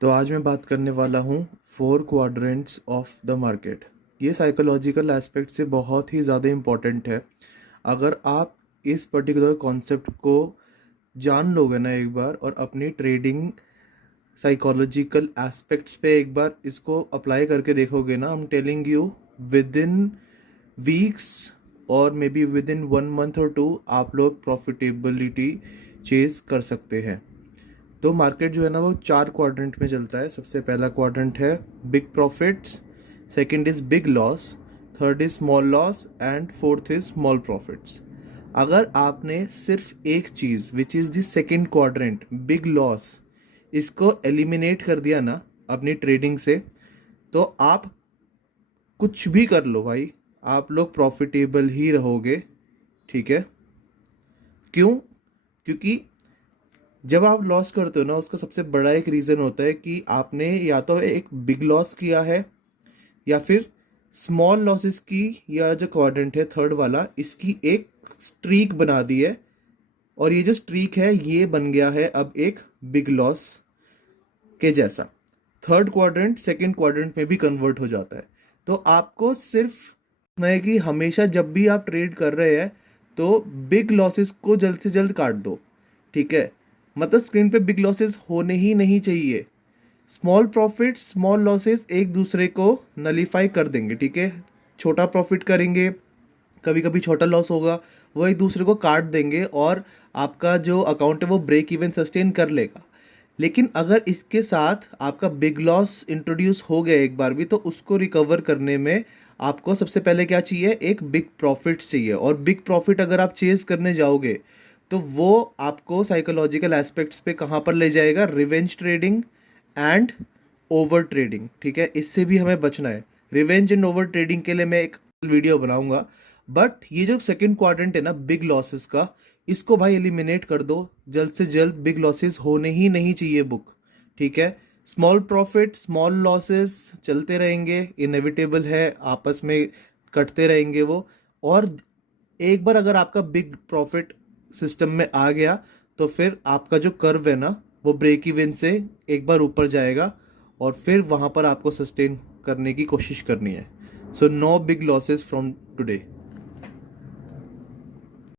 तो आज मैं बात करने वाला हूँ 4 क्वाड्रेंट्स ऑफ द मार्केट। ये साइकोलॉजिकल एस्पेक्ट से बहुत ही ज़्यादा इम्पोर्टेंट है। अगर आप इस पर्टिकुलर कॉन्सेप्ट को जान लोगे ना एक बार, और अपनी ट्रेडिंग साइकोलॉजिकल एस्पेक्ट्स पे एक बार इसको अप्लाई करके देखोगे ना, I am telling you, within weeks और maybe within 1 month और 2 आप लोग प्रॉफिटेबिलिटी चेज कर सकते हैं। तो मार्केट जो है ना वो 4 क्वाड्रेंट में चलता है। सबसे पहला क्वाड्रेंट है big profits, second is big loss, third is small loss and fourth is small profits. अगर आपने सिर्फ एक चीज़ which is the second quadrant big loss, इसको एलिमिनेट कर दिया ना अपनी ट्रेडिंग से, तो आप कुछ भी कर लो भाई, आप लोग प्रॉफिटेबल ही रहोगे। ठीक है? क्यों? क्योंकि जब आप लॉस करते हो ना, उसका सबसे बड़ा एक रीज़न होता है कि आपने या तो एक बिग लॉस किया है या फिर स्मॉल लॉसेस की, या जो क्वाड्रेंट है थर्ड वाला, इसकी एक स्ट्रीक बना दी है, और ये जो स्ट्रीक है ये बन गया है अब एक बिग लॉस के जैसा। थर्ड क्वाड्रेंट सेकंड क्वाड्रेंट में भी कन्वर्ट हो जाता है। तो आपको सिर्फ ना है कि हमेशा जब भी आप ट्रेड कर रहे हैं तो बिग लॉसेस को जल्द से जल्द काट दो। ठीक है? मतलब स्क्रीन पे बिग लॉसेस होने ही नहीं चाहिए। स्मॉल प्रॉफिट स्मॉल लॉसेस एक दूसरे को नलीफाई कर देंगे। ठीक है? छोटा प्रॉफिट करेंगे, कभी कभी छोटा लॉस होगा, वो एक दूसरे को काट देंगे और आपका जो अकाउंट है वो ब्रेक इवन सस्टेन कर लेगा। लेकिन अगर इसके साथ आपका बिग लॉस इंट्रोड्यूस हो गया एक बार भी, तो उसको रिकवर करने में आपको सबसे पहले क्या चाहिए? एक बिग प्रॉफिट चाहिए। और बिग प्रॉफिट अगर आप चेज करने जाओगे तो वो आपको साइकोलॉजिकल एस्पेक्ट्स पे कहाँ पर ले जाएगा? Revenge trading and over trading. ठीक है? इससे भी हमें बचना है। रिवेंज एंड ओवर ट्रेडिंग के लिए मैं एक वीडियो बनाऊंगा। बट ये जो सेकंड क्वाड्रेंट है ना बिग लॉसेस का, इसको भाई एलिमिनेट कर दो जल्द से जल्द। बिग लॉसेस होने ही नहीं चाहिए बुक। ठीक है? स्मॉल प्रॉफिट स्मॉल लॉसेस चलते रहेंगे, इनएविटेबल है, आपस में कटते रहेंगे वो। और एक बार अगर आपका बिग प्रॉफिट सिस्टम में आ गया तो फिर आपका जो कर्व है ना वो ब्रेक इवन से एक बार ऊपर जाएगा, और फिर वहां पर आपको सस्टेन करने की कोशिश करनी है। So no big losses from today.